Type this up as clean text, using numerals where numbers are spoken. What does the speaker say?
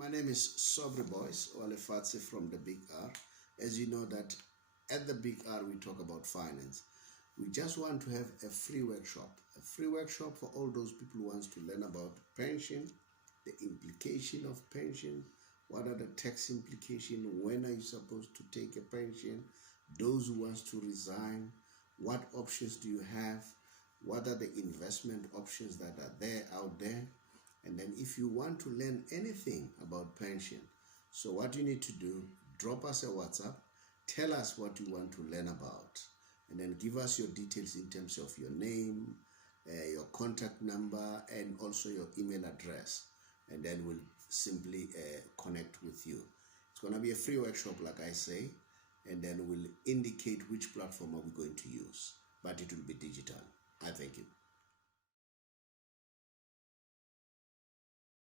My name is Sobre Boys Walefatse from the Big R. As you know that at the Big R we talk about finance. We just want to have a free workshop for all those people who wants to learn about pension, the implication of pension, what are the tax implications, when are you supposed to take a pension, those who wants to resign, what options do you have, what are the investment options that are out there. And then if you want to learn anything about pension, so what you need to do, drop us a WhatsApp, tell us what you want to learn about, and then give us your details in terms of your name, your contact number, and also your email address. And then we'll simply connect with you. It's going to be a free workshop, like I say, and then we'll indicate which platform are we going to use, but it will be digital. I thank you.